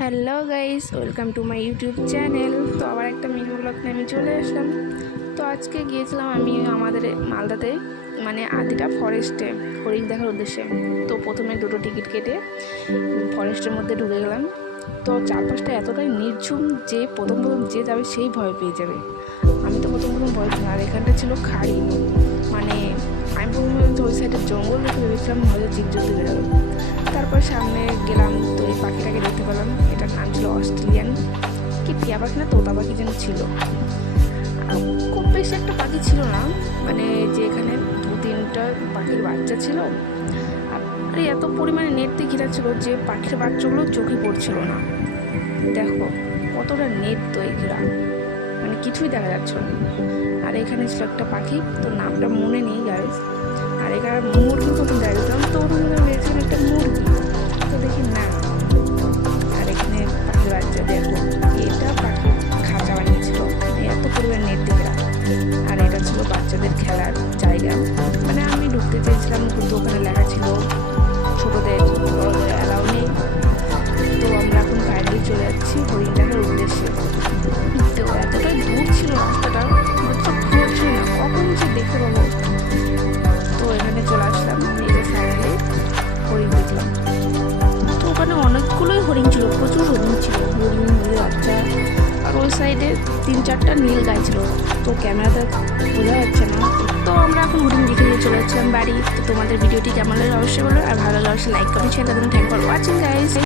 Hello guys, welcome to my YouTube channel. তো আবার একটা মিনি ব্লগ নিয়ে আমি চলে আসলাম। তো আজকে গিয়েছিলাম আমি আমাদের মালদাতে, মানে আদিটা ফরেস্টে হরিণ দেখার উদ্দেশ্যে। তো প্রথমে দুটো টিকিট কেটে ফরেস্টের মধ্যে ঢুকে গেলাম। তো চারপাশটা এতটাই নির্ঝুম যে প্রথম যে যাবে সেই ভয় পেয়ে যাবে। আমি তো প্রথম ভয় পেলাম। আর এখানটা ছিল খাড়ি, মানে আমি প্রথমে ওই সাইডের জঙ্গল দেখে ভেবেছিলাম হয়তো জীবজন্তু বেরোবে। তারপর সামনে গেলাম, তো এই পাখিটাকে দেখতে পেলাম। এটার নাম ছিল অস্ট্রেলিয়ান কি টিয়া পাখি না তোতা পাখি যেন ছিল। খুব বেশি একটা পাখি ছিল না, মানে যে এখানে 2-3টা পাখির বাচ্চা ছিল। আর এত পরিমাণে নেট দিয়ে ঘেরা ছিল যে পাখির বাচ্চাগুলো চোখে পড়ছিল না। দেখো কতটা নেট তৈরি ঘেরা, মানে কিছুই দেখা যাচ্ছিল না। আর এখানে ছিল একটা পাখি, তো নামটা মনে নেই গাইস। আর এখানে মুরগি প্রথম দেখলাম, তো ভেবেছিলাম একটা মুরগি, তো দেখি না। আর এখানে পাখির বাচ্চা দেখো, এটা পাখি খাঁচা বানিয়েছিল এত পরিমাণ নেট দিকে। আর এটা ছিল বাচ্চাদের খেলার জায়গা, মানে আমি ঢুকতে চেয়েছিলাম কিন্তু ওখানে লেখা ছিল ছোটদের বড়দের অ্যালাউ নেই। তো আমরা এখন ফাইনালি চলে যাচ্ছি হরিণ দেখার উদ্দেশ্যে। তো এতটাই দূর ছিল রাস্তাটা, ঘুরছিল না কখন যে দেখতে পাবো। তো এখানে চলে আসলাম, এই যে ফাইনালি হরিণ দেখলাম। তো ওখানে অনেকগুলোই হরিণ ছিল, প্রচুর হরিণ ছিল, হরিণ বাচ্চা। আর ওই সাইডে 3-4টা নীল গাছ ছিল, তো ক্যামেরাতে বোঝা যাচ্ছে না। তো আমরা এখন হরিণ দেখে নিয়ে চলে যাচ্ছিলাম বাড়ি। তো তোমাদের ভিডিওটি কেমন লাগে অবশ্যই বলো, আর ভালো লাগলে অবশ্যই লাইক কমেন্ট শেয়ার করে দেবেন। Thank for watching guys.